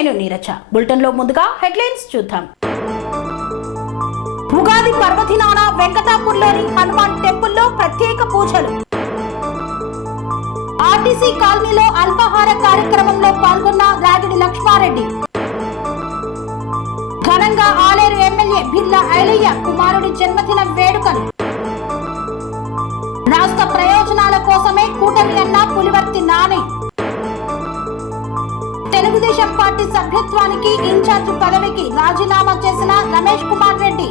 నేను నీరజ. బులెటిన్ లో ముందుగా హెడ్లైన్స్ చూద్దాం. ఉగాది పర్వదినాన వెంకటాపూర్లోని హనుమాన్ టెంపుల్లో ప్రత్యేక పూజలు. ఆర్టీసీ కాలనీలో అల్పాహార కార్యక్రమంలో పాల్గొన్న రాగిడి లక్ష్మారెడ్డి. ఘనంగా ఆలేరు ఎమ్మెల్యే బిర్లా ఐలయ్య కుమారుడి జన్మదిన వేడుకలు. రాష్ట్ర ప్రయోజనాల కోసమే కూటమి అన్న పులివర్తి నాని. తెలుగుదేశం పార్టీ సభ్యత్వానికి ఇన్ఛార్జ్ పదవికి రాజీనామా చేసిన రమేష్ కుమార్ రెడ్డి.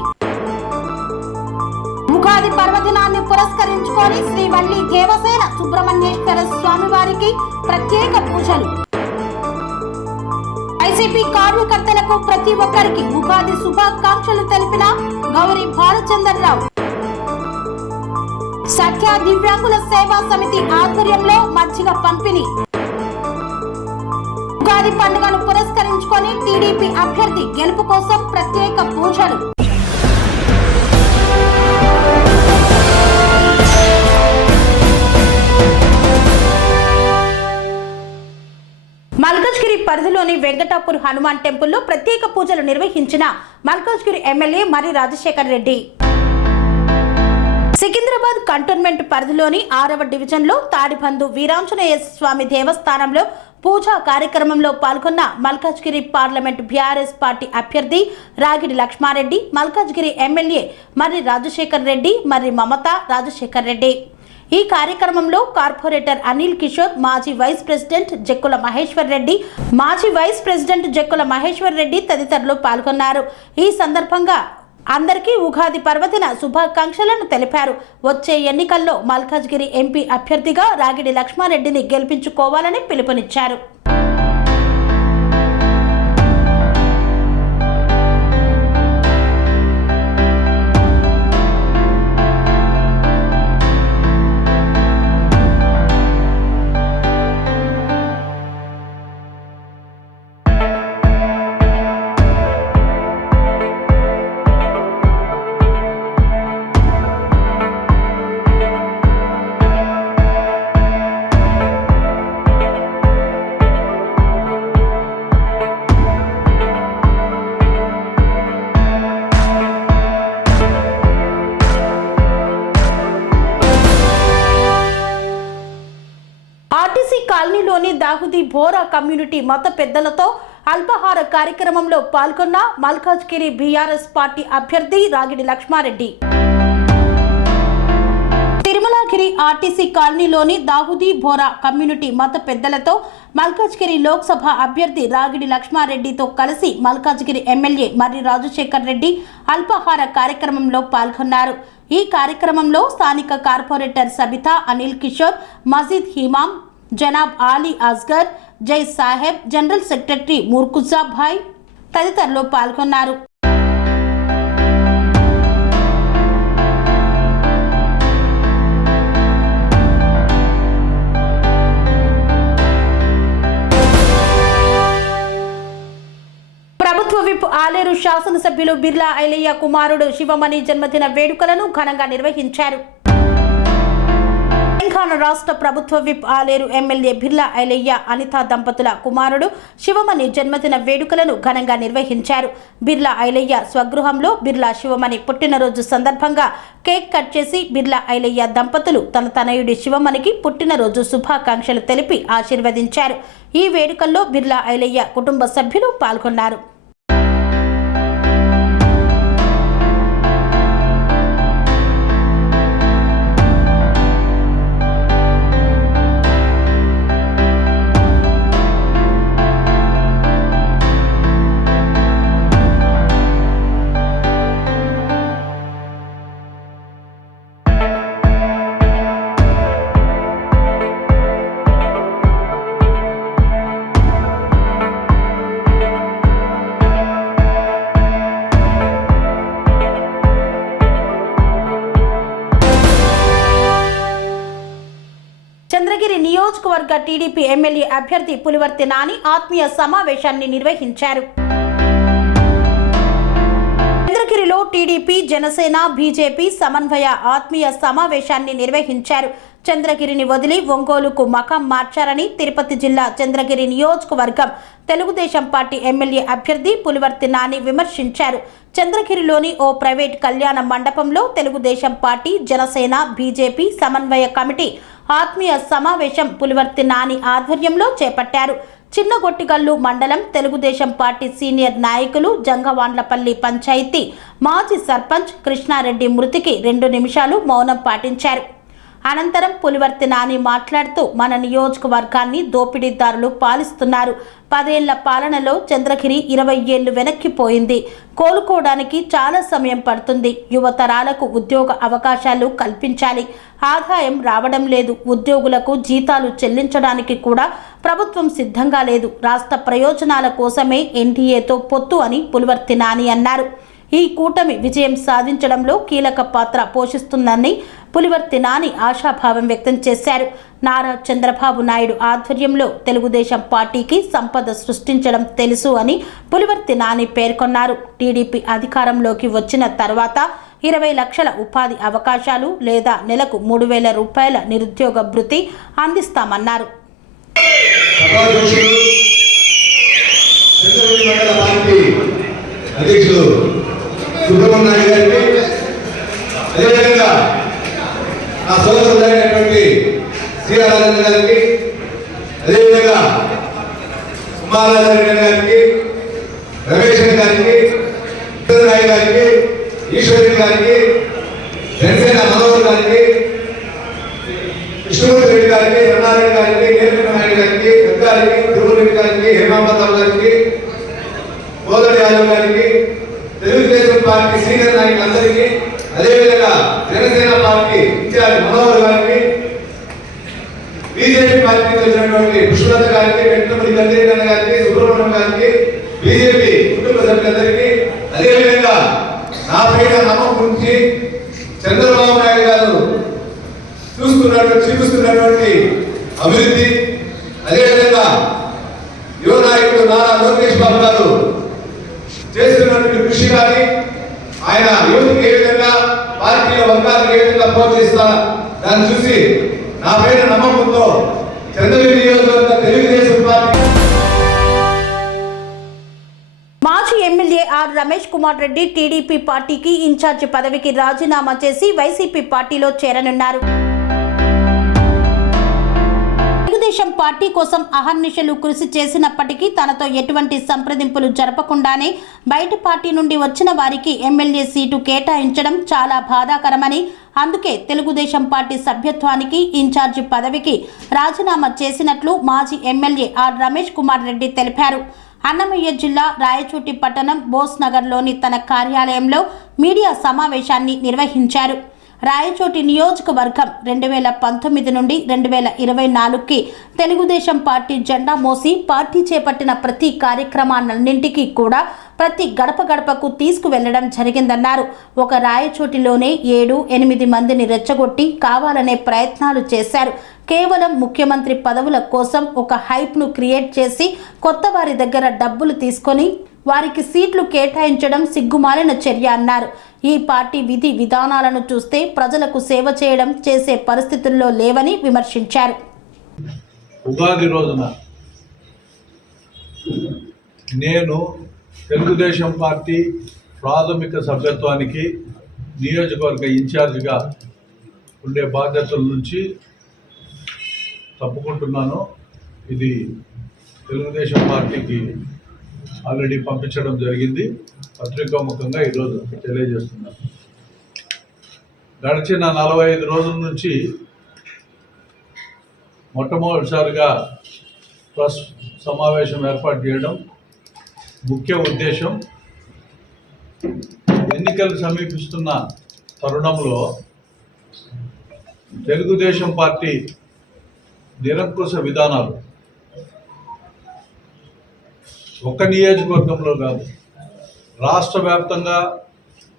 ఉగాది పర్వదినాన్ని పురస్కరించుకొని శ్రీవల్లి దేవసేన సుబ్రహ్మణ్యేశ్వర స్వామి వారికి ప్రత్యేక పూజలు. వైసీపీ కార్యకర్తలకు ప్రతి ఒక్కరికి ఉగాది శుభాకాంక్షలు తెలిపిన గౌరీ భాలచంద్రరావు. సత్య దివ్యాంగుల సేవా సమితి ఆధ్వర్యంలో మజ్జిగ పంపిణీ. ఉగాది పండుగను పురస్కరించుకొని టీడీపీ అభ్యర్థి గెలుపు కోసం ప్రత్యేక పూజలు. మల్కాజ్గిరి పరిధిలోని వెంకటాపూర్ హనుమాన్ టెంపుల్లో ప్రత్యేక పూజలు నిర్వహించిన మల్కాజ్గిరి ఎమ్మెల్యే మరి రాజశేఖర్ రెడ్డి. సికింద్రాబాద్ కంటోన్మెంట్ పరిధిలోని 6వ డివిజన్లో తాడిబంధు వీరాంజనేయ స్వామి దేవస్థానంలో పూజా కార్యక్రమంలో పాల్గొన్న మల్కాజ్గిరి పార్లమెంట్ బీఆర్ఎస్ పార్టీ అభ్యర్థి రాగిడి లక్ష్మారెడ్డి, మల్కాజ్గిరి ఎమ్మెల్యే మర్రి రాజశేఖర్ రెడ్డి, మర్రి మమతా రాజశేఖర్ రెడ్డి. ఈ కార్యక్రమంలో కార్పొరేటర్ అనిల్ కిషోర్, మాజీ వైస్ ప్రెసిడెంట్ జక్కుల మహేశ్వర్ రెడ్డి తదితరులు పాల్గొన్నారు. ఈ సందర్భంగా అందరికీ ఉగాది పర్వదిన శుభాకాంక్షలను తెలిపారు. వచ్చే ఎన్నికల్లో మల్కాజ్గిరి ఎంపీ అభ్యర్థిగా రాగిడి లక్ష్మారెడ్డిని గెలిపించుకోవాలని పిలుపునిచ్చారు. ఆర్టీసీ కాలనీలోని దాహుది బోరా కమ్యూనిటీ మత పెద్దలతో అల్పాహార కార్యక్రమంలో పాల్గొన్న మల్కాజ్గిరి బీఆర్ఎస్ పార్టీ అభ్యర్థి రాగిడి లక్ష్మారెడ్డి. తిరుమలగిరి ఆర్టీసీ కాలనీలోని దాహుది బోరా కమ్యూనిటీ మత పెద్దలతో మల్కాజ్గిరి లోక్సభ అభ్యర్థి రాగిడి లక్ష్మారెడ్డితో కలిసి మల్కాజ్గిరి ఎమ్మెల్యే మర్రి రాజశేఖర్ రెడ్డి అల్పాహార కార్యక్రమంలో పాల్గొన్నారు. ఈ కార్యక్రమంలో స్థానిక కార్పొరేటర్ సబితా, అనిల్ కిషోర్, మజీద్ హిమాం, జనాబ్ ఆలీ అస్గర్, జై సాహెబ్, జనరల్ సెక్రటరీ ముర్కుజా భాయ్ తదితరులు పాల్గొన్నారు. ప్రభుత్వ విప్ ఆలేరు శాసనసభ్యులు బిర్లా ఐలయ్య కుమారుడు శివమణి జన్మదిన వేడుకలను ఘనంగా నిర్వహించారు. తెలంగాణ రాష్ట్ర ప్రభుత్వ విప్ ఆలేరు ఎమ్మెల్యే బిర్లా ఐలయ్య అనిత దంపతుల కుమారుడు శివమణి జన్మదిన వేడుకలను ఘనంగా నిర్వహించారు. బిర్లా ఐలయ్య స్వగృహంలో బిర్లా శివమణి పుట్టినరోజు సందర్భంగా కేక్ కట్ చేసి బిర్లా ఐలయ్య దంపతులు తన తనయుడి శివమణికి పుట్టినరోజు శుభాకాంక్షలు తెలిపి ఆశీర్వదించారు. ఈ వేడుకల్లో బిర్లా ఐలయ్య కుటుంబ సభ్యులు పాల్గొన్నారు. చంద్రగిరి నియోజకవర్గ టీడీపీ ఎమ్మెల్యే అభ్యర్థి పులివర్తి నాని ఆత్మీయ సమావేశాన్ని నిర్వహించారు. చంద్రగిరిలో టీడీపీ, జనసేన, బీజేపీ సమన్వయ ఆత్మీయ సమావేశాన్ని నిర్వహించారు. చంద్రగిరిని వదిలి ఒంగోలుకు మకాం మార్చారని తిరుపతి జిల్లా చంద్రగిరి నియోజకవర్గం తెలుగుదేశం పార్టీ ఎమ్మెల్యే అభ్యర్థి పులివర్తి నాని విమర్శించారు. చంద్రగిరిలోని ఓ ప్రైవేట్ కళ్యాణ మండపంలో తెలుగుదేశం పార్టీ, జనసేన, బీజేపీ సమన్వయ కమిటీ ఆత్మీయ సమావేశం పులివర్తి నాని ఆధ్వర్యంలో చేపట్టారు. చిన్నగొట్టిగల్లు మండలం తెలుగుదేశం పార్టీ సీనియర్ నాయకులు జంగవాండ్లపల్లి పంచాయతీ మాజీ సర్పంచ్ కృష్ణారెడ్డి మృతికి 2 నిమిషాలు మౌనం పాటించారు. అనంతరం పులివర్తి నాని మాట్లాడుతూ మన నియోజకవర్గాన్ని దోపిడీదారులు పాలిస్తున్నారు. 10 ఏళ్ల పాలనలో చంద్రగిరి 20 ఏళ్లు వెనక్కిపోయింది. కోలుకోవడానికి చాలా సమయం పడుతుంది. యువతరాలకు ఉద్యోగ అవకాశాలు కల్పించాలి. ఆదాయం రావడం లేదు. ఉద్యోగులకు జీతాలు చెల్లించడానికి కూడా ప్రభుత్వం సిద్ధంగా లేదు. రాష్ట్ర ప్రయోజనాల కోసమే ఎన్డీఏతో పొత్తు అని పులివర్తి నాని అన్నారు. ఈ కూటమి విజయం సాధించడంలో కీలక పాత్ర పోషిస్తుందని పులివర్తి నాని ఆశాభావం వ్యక్తం చేశారు. నారా చంద్రబాబు నాయుడు ఆధ్వర్యంలో తెలుగుదేశం పార్టీకి సంపద సృష్టించడం తెలుసు అని పులివర్తి నాని పేర్కొన్నారు. టీడీపీ అధికారంలోకి వచ్చిన తర్వాత 20 లక్షల ఉపాధి అవకాశాలు లేదా నెలకు 3,000 రూపాయల నిరుద్యోగ భృతి అందిస్తామన్నారు. సుబ్రహ్మణ్య గారికి, అదేవిధంగా నా సోదరులైనటువంటి శ్రీరాజేంద్ర గారికి, అదేవిధంగా కుమారాజరెడ్డి గారికి, రమేష్ గారికి, రాయ్ గారికి, ఈశ్వరి గారికి, జనసేన మనోహర్ గారికి, కృష్ణమూర్తి రెడ్డి గారికి, రమణారెడ్డి గారికి, నీలకంఠ నాయుడు గారికి, గారికి, తిరుమలరెడ్డి గారికి, హేమాంబరావు గారికి, కోదరి యాదవ్ గారికి, తెలుగుదేశం పార్టీ సీనియర్ నాయకులందరికీ, అదేవిధంగా జనసేన పార్టీ ఇన్ఛార్జ్ మనోహర్ గారికి, బీజేపీ పార్టీకి వచ్చినటువంటి పుష్పలత గారికి, వెంకటపల్లి గంధీరన్న గారికి, సుబ్రహ్మణ్యం గారికి, బీజేపీ కుటుంబ సభ్యులందరికీ, అదేవిధంగా నా పైన నమ్మకం ఉంచి చంద్రబాబు నాయుడు గారు చూపిస్తున్నటువంటి అభివృద్ధి, అదేవిధంగా యువ నాయకుడు నారా లోకేష్ బాబు గారు చేస్తున్నటువంటి కృషి కానీ, ఆయన యువతకు ఏ విధంగా పార్టీల వర్గాలకు ఏ విధంగా ప్రోత్సహిస్తారా దాన్ని చూసి నా పైన నమ్మకంతో చంద్రగిరి నియోజకవర్గ తెలుగుదేశం పార్టీ మాజీ MLA R Ramesh Kumar Reddy TDP పార్టీకి ఇన్ఛార్జి పదవికి రాజీనామా చేసి వైసీపీ పార్టీలో చేరనున్నారు. తెలుగుదేశం పార్టీ కోసం అహర్నిశలు కృషి చేసినప్పటికీ తనతో ఎటువంటి సంప్రదింపులు జరపకుండానే బయట పార్టీ నుండి వచ్చిన వారికి ఎమ్మెల్యే సీటు కేటాయించడం చాలా బాధాకరమని, అందుకే తెలుగుదేశం పార్టీ సభ్యత్వానికి ఇన్ఛార్జి పదవికి రాజీనామా చేసినట్లు మాజీ ఎమ్మెల్యే ఆర్ రమేష్ కుమార్ రెడ్డి తెలిపారు. అన్నమయ్య జిల్లా రాయచోటి పట్టణం బోస్ నగర్లోని తన కార్యాలయంలో మీడియా సమావేశాన్ని నిర్వహించారు. రాయచోటి నియోజకవర్గం 2019 నుండి 2024కి తెలుగుదేశం పార్టీ జెండా మోసి పార్టీ చేపట్టిన ప్రతి కార్యక్రమాలన్నింటికీ కూడా ప్రతి గడప గడపకు తీసుకువెళ్లడం జరిగిందన్నారు. ఒక రాయచోటిలోనే 7-8 మందిని రెచ్చగొట్టి కావాలనే ప్రయత్నాలు చేశారు. కేవలం ముఖ్యమంత్రి పదవుల కోసం ఒక హైప్ను క్రియేట్ చేసి కొత్త వారి దగ్గర డబ్బులు తీసుకొని వారికి సీట్లు కేటాయించడం సిగ్గుమాలిన చర్య అన్నారు. ఈ పార్టీ విధి విధానాలను చూస్తే ప్రజలకు సేవ చేయడం చేసే పరిస్థితుల్లో లేవని విమర్శించారు. ఉగాది రోజున నేను తెలుగుదేశం పార్టీ ప్రాథమిక సభ్యత్వానికి నియోజకవర్గ ఇన్ఛార్జిగా ఉండే బాధ్యతల నుంచి తప్పుకుంటున్నాను. ఇది తెలుగుదేశం పార్టీకి ఆల్రెడీ పంపించడం జరిగింది. పత్రికాముఖంగా ఈరోజు తెలియజేస్తున్నాను. గడిచిన 45 రోజుల నుంచి మొట్టమొదటిసారిగా ప్రెస్ సమావేశం ఏర్పాటు చేయడం ముఖ్య ఉద్దేశం, ఎన్నికలు సమీపిస్తున్న తరుణంలో తెలుగుదేశం పార్టీ నిరంకుశ విధానాలు ఒక నియోజకవర్గంలో కాదు, రాష్ట్ర వ్యాప్తంగా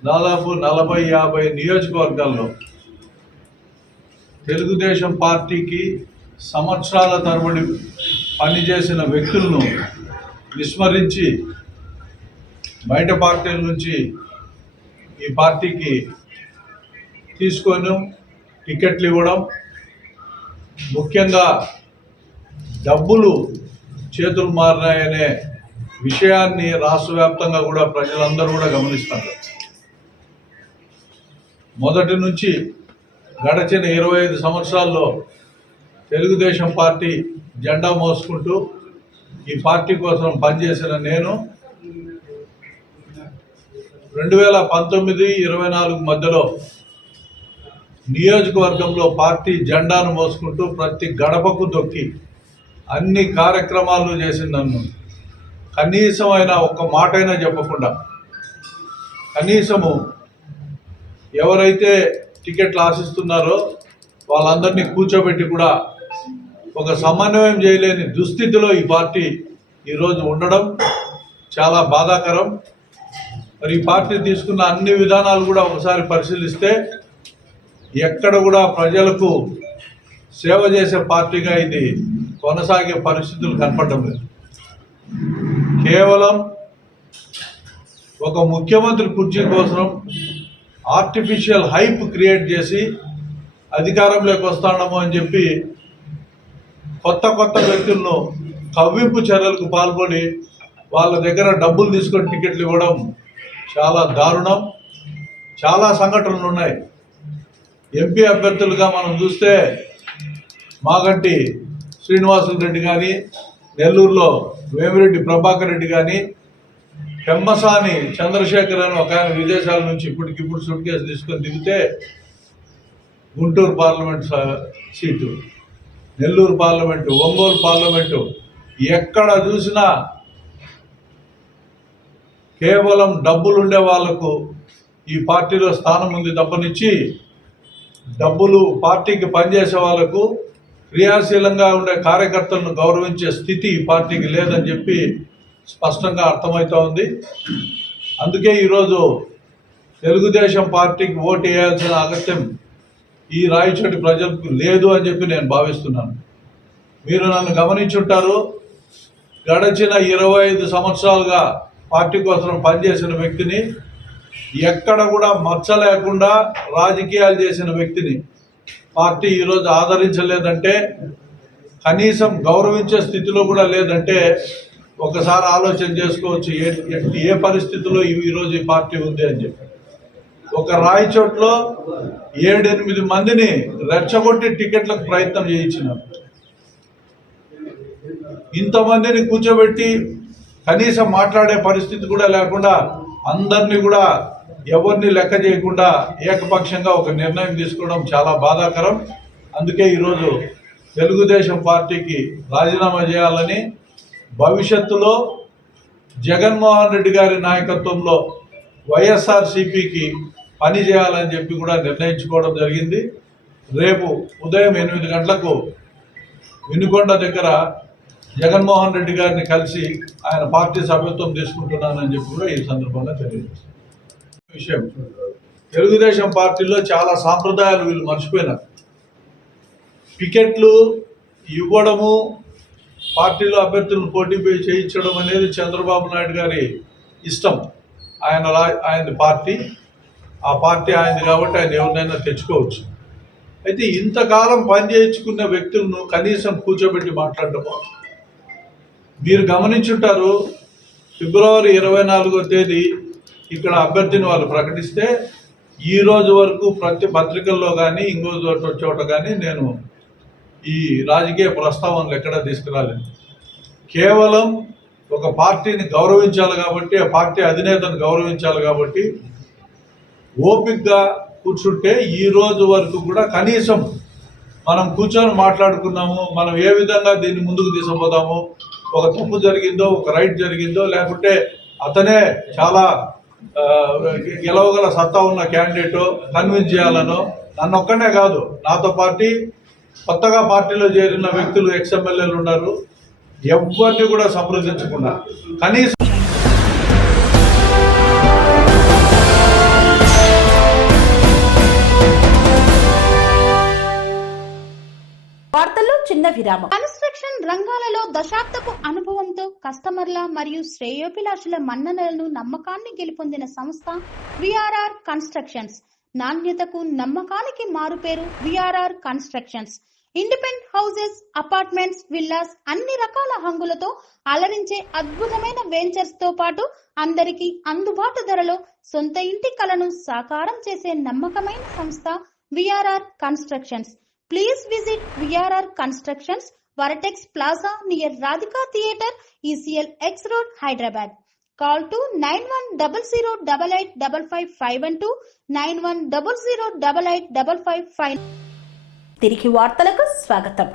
దాదాపు 40-50 నియోజకవర్గాల్లో తెలుగుదేశం పార్టీకి సంవత్సరాల తరబడి పనిచేసిన వ్యక్తులను విస్మరించి బయట పార్టీల నుంచి ఈ పార్టీకి తీసుకొని టికెట్లు ఇవ్వడం, ముఖ్యంగా డబ్బులు చేతులు మారినాయనే విషయాన్ని రాష్ట్ర వ్యాప్తంగా కూడా ప్రజలందరూ కూడా గమనిస్తారు. మొదటి నుంచి గడిచిన 25 సంవత్సరాల్లో తెలుగుదేశం పార్టీ జెండా మోసుకుంటూ ఈ పార్టీ కోసం పనిచేసిన నేను 2019-24 మధ్యలో నియోజకవర్గంలో పార్టీ జెండాను మోసుకుంటూ ప్రతి గడపకు దొక్కి అన్ని కార్యక్రమాలు చేసిన నన్ను కనీసం అయినా ఒక్క మాటైనా చెప్పకుండా, కనీసము ఎవరైతే టికెట్లు ఆశిస్తున్నారో వాళ్ళందరినీ కూర్చోబెట్టి కూడా ఒక సమన్వయం చేయలేని దుస్థితిలో ఈ పార్టీ ఈరోజు ఉండడం చాలా బాధాకరం. మరి ఈ పార్టీ తీసుకున్న అన్ని విధానాలు కూడా ఒకసారి పరిశీలిస్తే ఎక్కడ కూడా ప్రజలకు సేవ చేసే పార్టీగా ఇది కొనసాగే పరిస్థితులు కనపడడం లేదు. కేవలం ఒక ముఖ్యమంత్రి కుర్చీ కోసం ఆర్టిఫిషియల్ హైప్ క్రియేట్ చేసి అధికారంలోకి వస్తాడము అని చెప్పి కొత్త వ్యక్తులను కవ్వింపు చర్యలకు పాల్పడి వాళ్ళ దగ్గర డబ్బులు తీసుకొని టికెట్లు ఇవ్వడం చాలా దారుణం. చాలా సంఘటనలు ఉన్నాయి. ఎంపీ అభ్యర్థులుగా మనం చూస్తే మాగంటి శ్రీనివాసులు రెడ్డి కానీ, నెల్లూరులో వేమిరెడ్డి ప్రభాకర్ రెడ్డి కానీ, పెమ్మసాని చంద్రశేఖర్ అని ఒక ఆయన విదేశాల నుంచి ఇప్పటికిప్పుడు సూట్ కేసు తీసుకొని దిగితే Guntur parliament seat, Nellore parliament, Ongole parliament ఎక్కడ చూసినా కేవలం డబ్బులుండే వాళ్లకు ఈ పార్టీలో స్థానం ఉంది తప్పనిచ్చి డబ్బులు పార్టీకి పనిచేసే వాళ్లకు, క్రియాశీలంగా ఉండే కార్యకర్తలను గౌరవించే స్థితి ఈ పార్టీకి లేదని చెప్పి స్పష్టంగా అర్థమవుతూ ఉంది. అందుకే ఈరోజు తెలుగుదేశం పార్టీకి ఓటు వేయాల్సిన అగత్యం ఈ రాయచోటి ప్రజలకు లేదు అని చెప్పి నేను భావిస్తున్నాను. మీరు నన్ను గమనించుంటారు. గడిచిన 25 సంవత్సరాలుగా పార్టీ కోసం పనిచేసిన వ్యక్తిని, ఎక్కడ కూడా మచ్చ లేకుండా రాజకీయాలు చేసిన వ్యక్తిని పార్టీ ఈరోజు ఆదరించలేదంటే, కనీసం గౌరవించే స్థితిలో కూడా లేదంటే ఒకసారి ఆలోచన చేసుకోవచ్చు ఏ పరిస్థితిలో ఈరోజు ఈ పార్టీ ఉంది అని చెప్పి. ఒక రాయచోట్లో 7-8 మందిని రెచ్చగొట్టి టికెట్లకు ప్రయత్నం చేయించినారు. ఇంతమందిని కూర్చోబెట్టి కనీసం మాట్లాడే పరిస్థితి కూడా లేకుండా అందరినీ కూడా ఎవరిని లెక్క చేయకుండా ఏకపక్షంగా ఒక నిర్ణయం తీసుకోవడం చాలా బాధాకరం. అందుకే ఈరోజు తెలుగుదేశం పార్టీకి రాజీనామా చేయాలని, భవిష్యత్తులో జగన్మోహన్ రెడ్డి గారి నాయకత్వంలో వైఎస్ఆర్సీపీకి పని చేయాలని చెప్పి కూడా నిర్ణయించుకోవడం జరిగింది. రేపు ఉదయం 8 గంటలకు వినుకొండ దగ్గర జగన్మోహన్ రెడ్డి గారిని కలిసి ఆయన పార్టీ సభ్యత్వం తీసుకుంటున్నానని చెప్పి కూడా ఈ సందర్భంగా తెలియజేస్తాను. విషయం, తెలుగుదేశం పార్టీలో చాలా సాంప్రదాయాలు వీళ్ళు మర్చిపోయినారు. టికెట్లు ఇవ్వడము, పార్టీలో అభ్యర్థులను పోటీ చేయించడం అనేది చంద్రబాబు నాయుడు గారి ఇష్టం. ఆయనది పార్టీ, ఆ పార్టీ ఆయనది కాబట్టి ఆయన ఎవరినైనా తెచ్చుకోవచ్చు. అయితే ఇంతకాలం పనిచేయించుకున్న వ్యక్తులను కనీసం కూర్చోబెట్టి మాట్లాడటము. మీరు గమనించుంటారు, ఫిబ్రవరి 24వ తేదీ ఇక్కడ అభ్యర్థిని వాళ్ళు ప్రకటిస్తే ఈ రోజు వరకు ప్రతి పత్రికల్లో కానీ ఇంకో చోట కానీ నేను ఈ రాజకీయ ప్రస్తావనలు ఎక్కడా తీసుకురాలేదు. కేవలం ఒక పార్టీని గౌరవించాలి కాబట్టి, ఆ పార్టీ అధినేతను గౌరవించాలి కాబట్టి ఓపికగా కూర్చుంటే ఈ రోజు వరకు కూడా కనీసం మనం కూర్చొని మాట్లాడుకున్నాము, మనం ఏ విధంగా దీన్ని ముందుకు తీసుకుపోదాము, ఒక తప్పు జరిగిందో, ఒక రైట్ జరిగిందో, లేకుంటే అతనే చాలా గెలవగల సత్తా ఉన్న క్యాండిడేటో కన్విన్స్ చేయాలనో, నన్ను ఒక్కనే కాదు, నాతో పార్టీ కొత్తగా పార్టీలో చేరిన వ్యక్తులు ఎక్స్ఎమ్మెల్యేలు ఉన్నారు, ఎవరిని కూడా సంప్రదించకుండా కనీసం వార్తల్లో చిన్న విరామం. కన్స్ట్రక్షన్ రంగాలలో దశాబ్దపు అనుభవంతో కస్టమర్ల మరియు శ్రేయోభిలాషుల మన్ననలను నమ్మకాన్ని గెలుపొందిన సంస్థ విఆర్ఆర్ కన్స్ట్రక్షన్స్. నాణ్యతకు నమ్మకానికి మారుపేరు VRR constructions. Independent houses, apartments, villas అన్ని రకాల హంగులతో అలరించే అద్భుతమైన వెంచర్స్ తో పాటు అందరికీ అందుబాటు ధరలో సొంత ఇంటి కలను సాకారం చేసే నమ్మకమైన సంస్థ VRR constructions. Please visit VRR constructions, Varatex Plaza near Radhika Theatre, ECL X Road, Hyderabad. Call to 9100885552 9100885555. తిరిగి వార్తలకు స్వాగతం.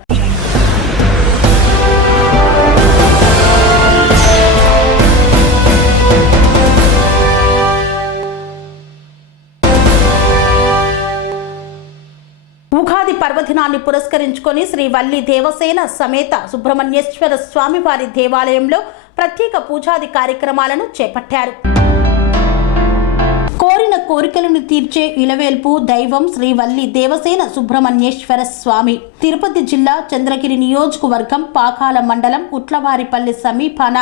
ఉగాది పర్వదినాన్ని పురస్కరించుకొని శ్రీ వల్లి దేవసేన సమేత సుబ్రహ్మణ్యేశ్వర స్వామివారి దేవాలయంలో ప్రత్యేక పూజాది కార్యక్రమాలను చేపట్టారు. కోరిన కోరికలను తీర్చే ఇలవేల్పు దైవం శ్రీ వల్లి దేవసేన సుబ్రహ్మణ్యేశ్వర స్వామి. తిరుపతి జిల్లా చంద్రగిరి నియోజకవర్గం పాకాల మండలం ఉట్లవారిపల్లి సమీపాన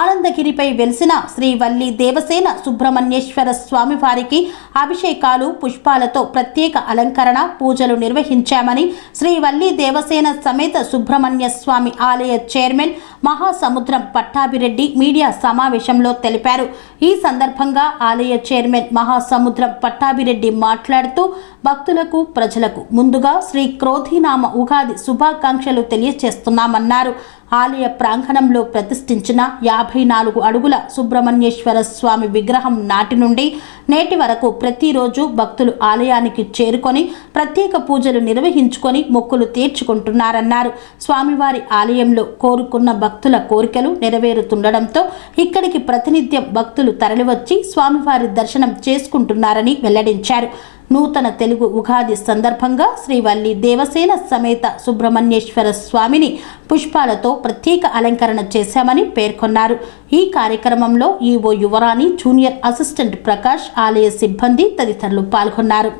ఆనందగిరిపై వెలిసిన శ్రీ వల్లి దేవసేన సుబ్రహ్మణ్యేశ్వర స్వామి వారికి అభిషేకాలు, పుష్పాలతో ప్రత్యేక అలంకరణ, పూజలు నిర్వహించామని శ్రీ వల్లి దేవసేన సమేత సుబ్రహ్మణ్య స్వామి ఆలయ చైర్మన్ మహాసముద్రం పట్టాభిరెడ్డి మీడియా సమావేశంలో తెలిపారు. ఈ సందర్భంగా ఆలయ చైర్మన్ మహాసముద్రం పట్టాభిరెడ్డి మాట్లాడుతూ భక్తులకు, ప్రజలకు ముందుగా శ్రీ క్రోధీనామ ఉగాది శుభాకాంక్షలు తెలియజేస్తున్నామన్నారు. ఆలయ ప్రాంగణంలో ప్రతిష్ఠించిన 54 అడుగుల సుబ్రహ్మణ్యేశ్వర స్వామి విగ్రహం నాటి నుండి నేటి వరకు ప్రతిరోజు భక్తులు ఆలయానికి చేరుకొని ప్రత్యేక పూజలు నిర్వహించుకొని మొక్కులు తీర్చుకుంటున్నారన్నారు. స్వామివారి ఆలయంలో కోరుకున్న భక్తుల కోరికలు నెరవేరుతుండడంతో ఇక్కడికి ప్రతినిత్యం భక్తులు తరలివచ్చి స్వామివారి దర్శనం చేసుకుంటున్నారని వెల్లడించారు. నూతన తెలుగు ఉగాది సందర్భంగా శ్రీ వల్లి దేవసేన సమేత సుబ్రహ్మణ్యేశ్వర స్వామిని పుష్పాలతో ప్రత్యేక అలంకరణ చేశామని పేర్కొన్నారు. ఈ కార్యక్రమంలో ఈవో యువరాణి, జూనియర్ అసిస్టెంట్ ప్రకాష్, ఆలయ సిబ్బంది తదితరులు పాల్గొన్నారు.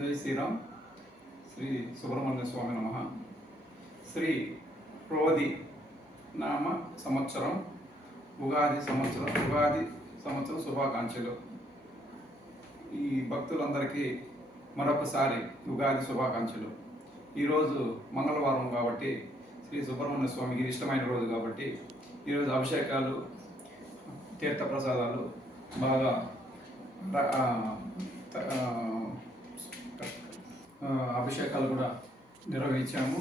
జై శ్రీరామ్. శ్రీ సుబ్రహ్మణ్య స్వామి నమః. శ్రీ క్రోధి నామ సంవత్సరం ఉగాది సంవత్సరం శుభాకాంక్షలు. ఈ భక్తులందరికీ మరొకసారి ఉగాది శుభాకాంక్షలు. ఈరోజు మంగళవారం కాబట్టి శ్రీ సుబ్రహ్మణ్య స్వామికి ఇష్టమైన రోజు కాబట్టి ఈరోజు అభిషేకాలు, తీర్థప్రసాదాలు బాగా అభిషేకాలు కూడా నిర్వహించాము.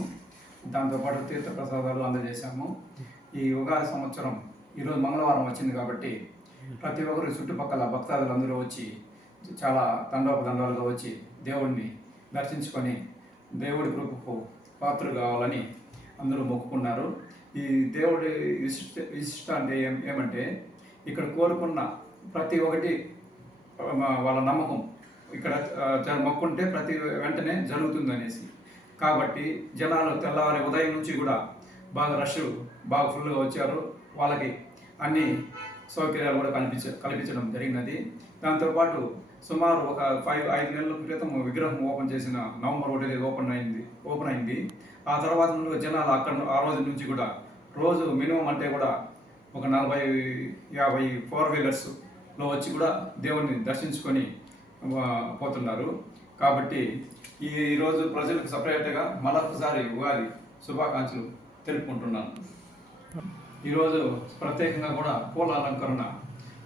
దాంతోపాటు తీర్థప్రసాదాలు అందజేశాము. ఈ ఉగాది సంవత్సరం ఈరోజు మంగళవారం వచ్చింది కాబట్టి ప్రతి ఒక్కరు చుట్టుపక్కల భక్తాదులందరూ వచ్చి చాలా తండోపదండాలుగా వచ్చి దేవుడిని దర్శించుకొని దేవుడి కృపకు పాత్ర కావాలని అందరూ మొక్కుకున్నారు. ఈ దేవుడి విశిష్ట అంటే ఏమంటే ఇక్కడ కోరుకున్న ప్రతి ఒక్కటి వాళ్ళ నమ్మకం, ఇక్కడ మొక్కుంటే ప్రతి వెంటనే జరుగుతుంది అనేసి. కాబట్టి జనాలు తెల్లవారి ఉదయం నుంచి కూడా బాగా రష్ బాగా ఫుల్గా వచ్చారు. వాళ్ళకి అన్ని సౌకర్యాలు కూడా కల్పించడం జరిగినది. దాంతోపాటు సుమారు ఒక 5 నెలల క్రితం విగ్రహం ఓపెన్ చేసిన నవంబర్ 1 ఓపెన్ అయింది. ఆ తర్వాత నుండి జనాలు అక్కడ ఆ రోజు నుంచి కూడా రోజు మినిమం అంటే కూడా ఒక 40-50 4 వీలర్స్లో వచ్చి కూడా దేవుణ్ణి దర్శించుకొని పోతున్నారు. కాబట్టి ఈరోజు ప్రజలకు సపరేట్గా మరొకసారి ఉగాది శుభాకాంక్షలు తెలుపుకుంటున్నాను. ఈరోజు ప్రత్యేకంగా కూడా పూల అలంకరణ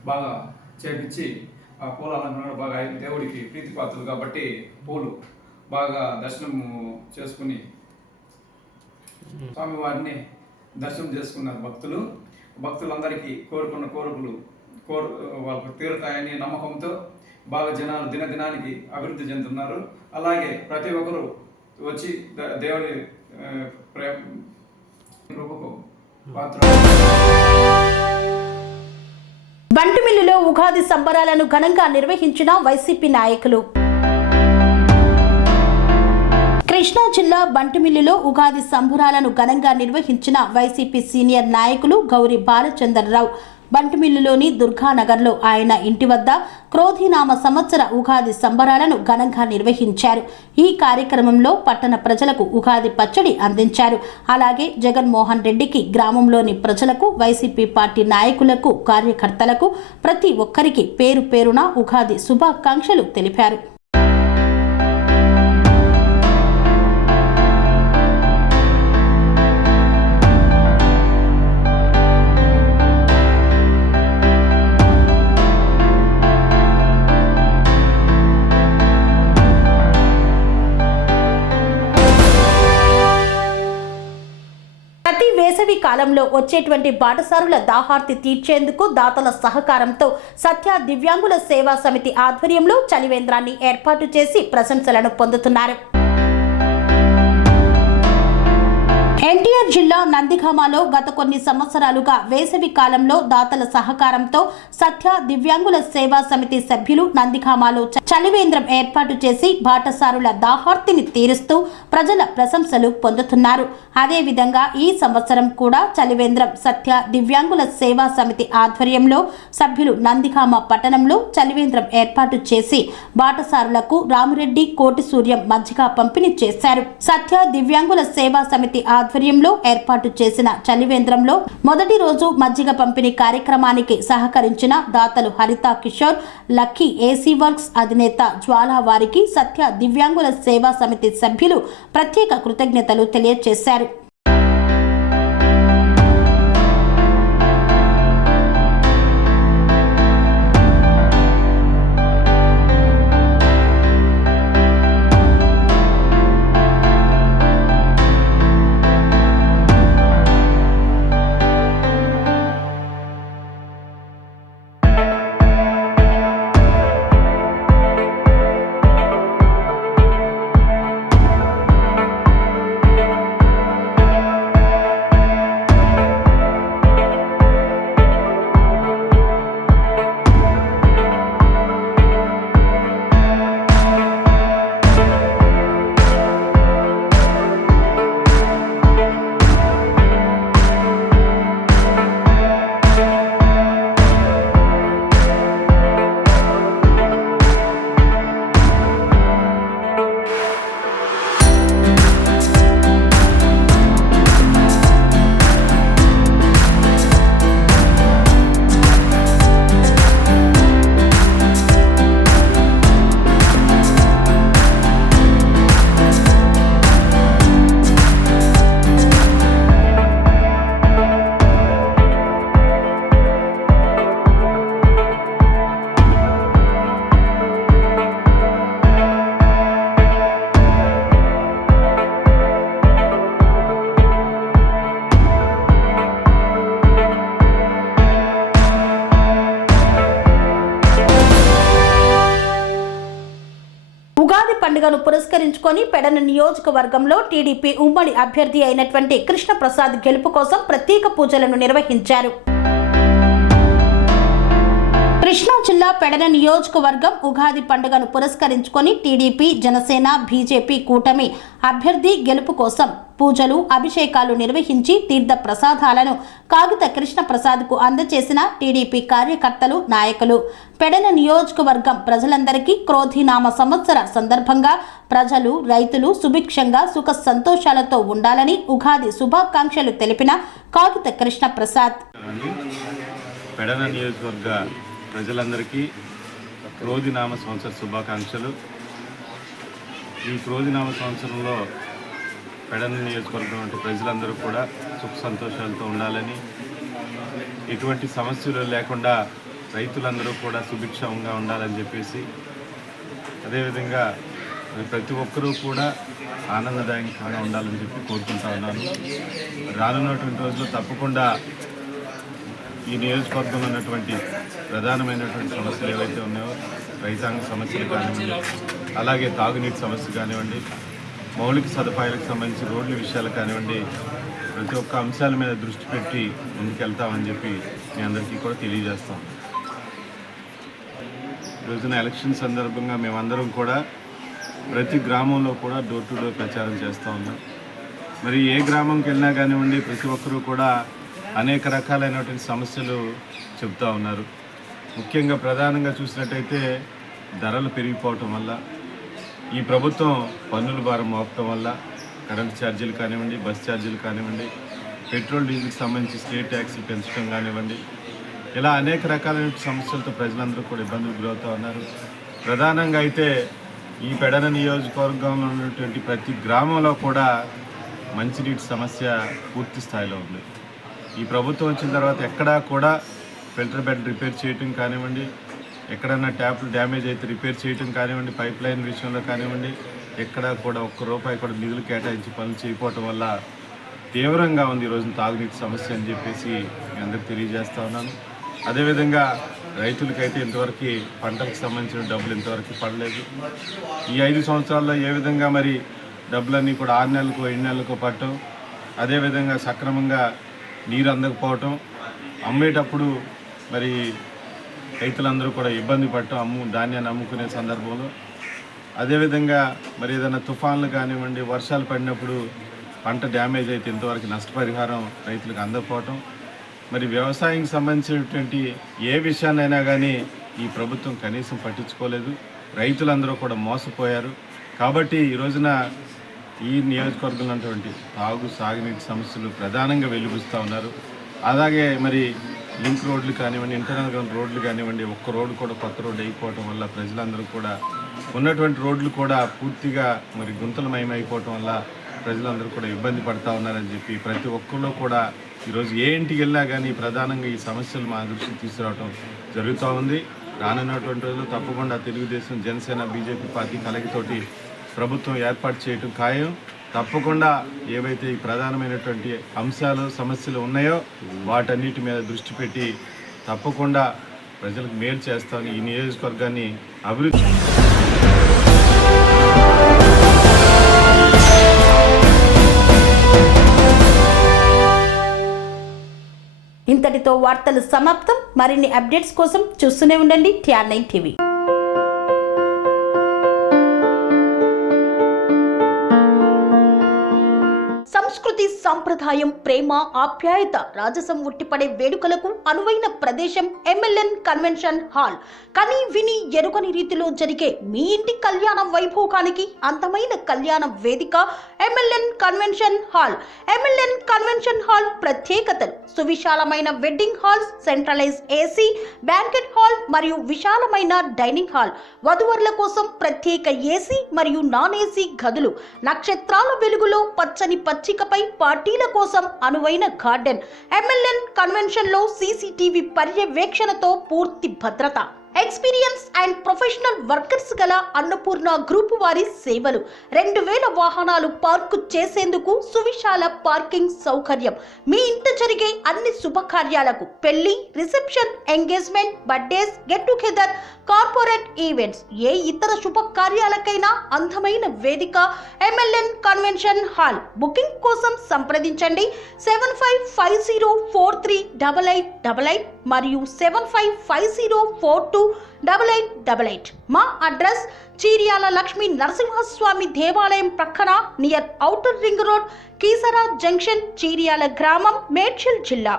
బాగా చేపించి ఆ పూల అలంకరణ బాగా దేవుడికి ప్రీతిపాత్రలు కాబట్టి పూలు బాగా దర్శనం చేసుకుని స్వామివారిని దర్శనం చేసుకున్నారు భక్తులందరికీ కోరుకున్న కోరికలు వాళ్ళకు తీరుతాయని నమ్మకంతో బాగా జనాలు దినదినానికి అభివృద్ధి చెందుతున్నారు. అలాగే ప్రతి ఒక్కరూ వచ్చి దేవుని కృపకు పాత్ర. బంటుమిల్లిలో ఉగాది సంబరాలను ఘనంగా నిర్వహించిన వైసీపీ నాయకులు. కృష్ణా జిల్లా బంటుమిల్లిలో ఉగాది సంబరాలను ఘనంగా నిర్వహించిన వైసీపీ సీనియర్ నాయకులు గౌరి బాలచంద్రరావు. బంటిమిల్లులోని దుర్గానగర్లో ఆయన ఇంటి వద్ద క్రోధినామ సంవత్సర ఉగాది సంబరాలను ఘనంగా నిర్వహించారు. ఈ కార్యక్రమంలో పట్టణ ప్రజలకు ఉగాది పచ్చడి అందించారు. అలాగే జగన్మోహన్ రెడ్డికి గ్రామంలోని ప్రజలకు, వైసీపీ పార్టీ నాయకులకు, కార్యకర్తలకు ప్రతి ఒక్కరికి పేరు పేరున ఉగాది శుభాకాంక్షలు తెలిపారు. ప్రతి వేసవి కాలంలో వచ్చేటువంటి బాటసారుల దాహార్తి తీర్చేందుకు దాతల సహకారంతో సత్య దివ్యాంగుల సేవా సమితి ఆధ్వర్యంలో చలివేంద్రాన్ని ఏర్పాటు చేసి ప్రశంసలను పొందుతున్నారు. ఎన్టీఆర్ జిల్లా నందిగామలో గత కొన్ని సంవత్సరాలుగా వేసవి కాలంలో దాతల సహకారంతో సత్య దివ్యాంగుల సేవా సమితి సభ్యులు నందిగామలో చలివేంద్రం ఏర్పాటు చేసి బాటసారుల దాహార్తిని తీరుస్తూ ప్రజల ప్రశంసలు పొందుతున్నారు. అదేవిధంగా ఈ సంవత్సరం కూడా చలివేంద్రం సత్య దివ్యాంగుల సేవా సమితి ఆధ్వర్యంలో సభ్యులు నందిగామ పట్టణంలో చలివేంద్రం ఏర్పాటు చేసి బాటసారులకు రామిరెడ్డి, కోటి సూర్యం మజ్జిగ పంపిణీ చేశారు. సత్య దివ్యాంగుల సేవా సమితి ఆధ్వర్యంలో ఏర్పాటు చేసిన చలివేంద్రంలో మొదటి రోజు మజ్జిగ పంపిణీ కార్యక్రమానికి సహకరించిన దాతలు హరిత కిషోర్, లక్కీ ఏసీ వర్క్స్ అధినేత జ్వాలా వారికి సత్య దివ్యాంగుల సేవా సమితి సభ్యులు ప్రత్యేక కృతజ్ఞతలు తెలియజేశారు. ఉగాది పండుగను పురస్కరించుకొని పెడన నియోజకవర్గంలో టీడీపీ ఉమ్మడి అభ్యర్థి అయినటువంటి కృష్ణప్రసాద్ గెలుపు కోసం ప్రత్యేక పూజలను నిర్వహించారు. కృష్ణా జిల్లా పెడన నియోజకవర్గం ఉగాది పండుగను పురస్కరించుకొని టీడీపీ, జనసేన, బీజేపీ కూటమి అభ్యర్థి గెలుపు కోసం పూజలు, అభిషేకాలు నిర్వహించి తీర్థ ప్రసాదాలను కాగిత కృష్ణప్రసాద్కు అందజేసిన టీడీపీ కార్యకర్తలు, నాయకులు. పెడన నియోజకవర్గం ప్రజలందరికీ క్రోధినామ సంవత్సర సందర్భంగా ప్రజలు, రైతులు సుభిక్షంగా సుఖ సంతోషాలతో ఉండాలని ఉగాది శుభాకాంక్షలు తెలిపిన కాగిత కృష్ణప్రసాద్. పెడన నియోజకవర్గ ప్రజలందరికీ క్రోధినామ సంవత్సర శుభాకాంక్షలు. ఈ క్రోధినామ సంవత్సరంలో పెడన నియోజకవర్గం వంటి ప్రజలందరూ కూడా సుఖ సంతోషాలతో ఉండాలని, ఎటువంటి సమస్యలు లేకుండా రైతులందరూ కూడా సుభిక్షంగా ఉండాలని చెప్పేసి, అదేవిధంగా ప్రతి ఒక్కరూ కూడా ఆనందదాయకంగా ఉండాలని చెప్పి కోరుకుంటా ఉన్నాను. రానున్నటువంటి రోజుల్లో తప్పకుండా ఈ నియోజకవర్గంలో ఉన్నటువంటి ప్రధానమైనటువంటి సమస్యలు ఏవైతే ఉన్నాయో, రైతాంగ సమస్యలు కానివ్వండి, అలాగే తాగునీటి సమస్య కానివ్వండి, మౌలిక సదుపాయాలకు సంబంధించి రోడ్ల విషయాలు కానివ్వండి, ప్రతి ఒక్క అంశాల మీద దృష్టి పెట్టి ముందుకెళ్తామని చెప్పి మీ అందరికీ కూడా తెలియజేస్తాం. ఈరోజున ఎలక్షన్ సందర్భంగా మేమందరం కూడా ప్రతి గ్రామంలో కూడా డోర్ టు డోర్ ప్రచారం చేస్తూ ఉన్నాం. మరి ఏ గ్రామంకి వెళ్ళినా కానివ్వండి, ప్రతి ఒక్కరూ కూడా అనేక రకాలైనటువంటి సమస్యలు చెబుతూ ఉన్నారు. ముఖ్యంగా ప్రధానంగా చూసినట్టయితే ధరలు పెరిగిపోవటం వల్ల, ఈ ప్రభుత్వం పన్నుల భారం మోపటం వల్ల కరెంట్ ఛార్జీలు కానివ్వండి, బస్ ఛార్జీలు కానివ్వండి, పెట్రోల్ డీజిల్కి సంబంధించి స్టేట్ ట్యాక్స్లు పెంచడం కానివ్వండి, ఇలా అనేక రకాలైన సమస్యలతో ప్రజలందరూ కూడా ఇబ్బందులు గురవుతూ ఉన్నారు. ప్రధానంగా అయితే ఈ పెడన నియోజకవర్గంలో ఉన్నటువంటి ప్రతి గ్రామంలో కూడా మంచినీటి సమస్య పూర్తి స్థాయిలో ఉంది. ఈ ప్రభుత్వం వచ్చిన తర్వాత ఎక్కడా కూడా ఫిల్టర్ బెడ్ రిపేర్ చేయటం కానివ్వండి, ఎక్కడన్నా ట్యాప్లు డ్యామేజ్ అయితే రిపేర్ చేయటం కానివ్వండి, పైప్ లైన్ విషయంలో కానివ్వండి, ఎక్కడా కూడా ఒక్క రూపాయి కూడా నిధులు కేటాయించి పనులు చేయకపోవటం వల్ల తీవ్రంగా ఉంది ఈరోజు తాగునీటి సమస్య అని చెప్పేసి మీ అందరికి తెలియజేస్తా ఉన్నాను. అదేవిధంగా రైతులకైతే ఇంతవరకు పంటలకు సంబంధించిన డబ్బులు ఇంతవరకు పడలేదు. ఈ 5 సంవత్సరాల్లో ఏ విధంగా మరి డబ్బులన్నీ కూడా 6 నెలలకు 7 నెలలకు పట్టడం, అదేవిధంగా సక్రమంగా నీరు అందకపోవటం, అమ్మేటప్పుడు మరి రైతులందరూ కూడా ఇబ్బంది పడటం ధాన్యాన్ని అమ్ముకునే సందర్భంలో, అదేవిధంగా మరి ఏదైనా తుఫాన్లు కానివ్వండి, వర్షాలు పడినప్పుడు పంట డ్యామేజ్ అయితే ఇంతవరకు నష్టపరిహారం రైతులకు అందకపోవటం, మరి వ్యవసాయానికి సంబంధించినటువంటి ఏ విషయాన్నైనా కానీ ఈ ప్రభుత్వం కనీసం పట్టించుకోలేదు. రైతులందరూ కూడా మోసపోయారు. కాబట్టి ఈ రోజున ఈ నియోజకవర్గంలో ఉన్నటువంటి సాగునీటి సమస్యలు ప్రధానంగా వెలుగుస్తూ ఉన్నారు. అలాగే మరి లింక్ రోడ్లు కానివ్వండి, ఇంటర్నల్ రోడ్లు కానివ్వండి, ఒక్క రోడ్డు కూడా కొత్త రోడ్డు అయిపోవటం వల్ల ప్రజలందరూ కూడా ఉన్నటువంటి రోడ్లు కూడా పూర్తిగా మరి గుంతలమయమైపోవటం వల్ల ప్రజలందరూ కూడా ఇబ్బంది పడుతూ ఉన్నారని చెప్పి ప్రతి ఒక్కళ్ళు కూడా ఈరోజు ఏ ఇంటికి వెళ్ళినా కానీ ప్రధానంగా ఈ సమస్యలు మా దృష్టికి తీసుకురావడం జరుగుతూ ఉంది. రానున్నటువంటి రోజులు తప్పకుండా తెలుగుదేశం, జనసేన, బీజేపీ పార్టీ కలగితోటి ప్రభుత్వం ఏర్పాటు చేయటం ఖాయం. తప్పకుండా ఏవైతే ఈ ప్రధానమైనటువంటి అంశాలు సమస్యలు ఉన్నాయో వాటన్నిటి మీద దృష్టి పెట్టి తప్పకుండా ప్రజలకు మేలు చేస్తామని, ఈ నియోజకవర్గాన్ని అభివృద్ధి ఇంతటితో వార్తలు సమాప్తం. మరిన్ని అప్డేట్స్ కోసం చూస్తూనే ఉండండి TR9 టీవీ. సంస్కృతి, సంప్రదాయం, ప్రేమ, ఆప్యాయత, రాజసం ఉట్టిపడే వేడుకలకు అనువైన ప్రదేశం MLN కన్వెన్షన్ హాల్. కని విని ఎరుగని రీతిలో జరిగే మీ ఇంటి కళ్యాణ వైభోగానికి అందమైన కళ్యాణ వేదిక MLN convention hall. MLN convention hall ప్రత్యేకతలు: సువిశాలమైన wedding halls, centralise AC banquet hall మరియు విశాలమైన డైనింగ్ హాల్, వధువరుల కోసం ప్రత్యేక AC మరియు నాన్ AC గదులు, నక్షత్రాల వెలుగులో పచ్చని పచ్చికపై పార్టీల కోసం అనువైన గార్డెన్. MLN కన్వెన్షన్ లో CCTV పర్యవేక్షణతో పూర్తి భద్రత. ఎక్స్పీరియన్స్ అండ్ ప్రొఫెషనల్ వర్కర్స్ గల అన్నపూర్ణ గ్రూప్ వారి సేవలు. 2000 వాహనాలు పార్కు చేసేందుకు సువిశాల పార్కింగ్ సౌకర్యం. మీ ఇంట జరిగే అన్ని శుభకార్యాలకు, పెళ్లి, reception, engagement, birthdays, get together, corporate events, ఏ ఇతర శుభకార్యాలకైనా అందమైన వేదిక MLN కన్వెన్షన్ హాల్. బుకింగ్ కోసం సంప్రదించండి 7550438888 మరియు 7550428888. మా అడ్రస్ చీర్యాల లక్ష్మీ నరసింహస్వామి దేవాలయం ప్రక్కన, near outer ring road, Keesara junction, Cheeryal గ్రామం, మేడ్చల్ జిల్లా.